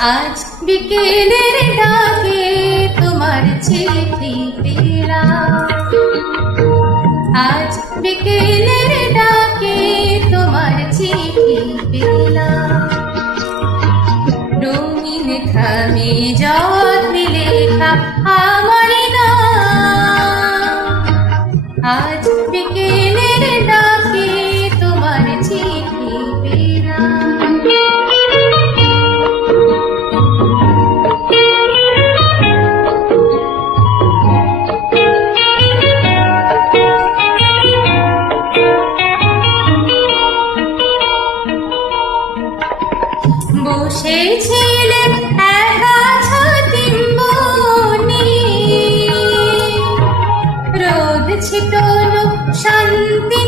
আজ বিকেলের ডাকে তোমার চিঠি পেলাম, আজ বিকেলের ডাকে তোমার চিঠি পেলাম। রঙিন খামে যত্নে লেখা আমার নাম, আজ বিকেলের ডাকে তোমার চিঠি পেলাম। বসেছিলে একা ছাতিম বনে, রোদ ছিটানো শান্তি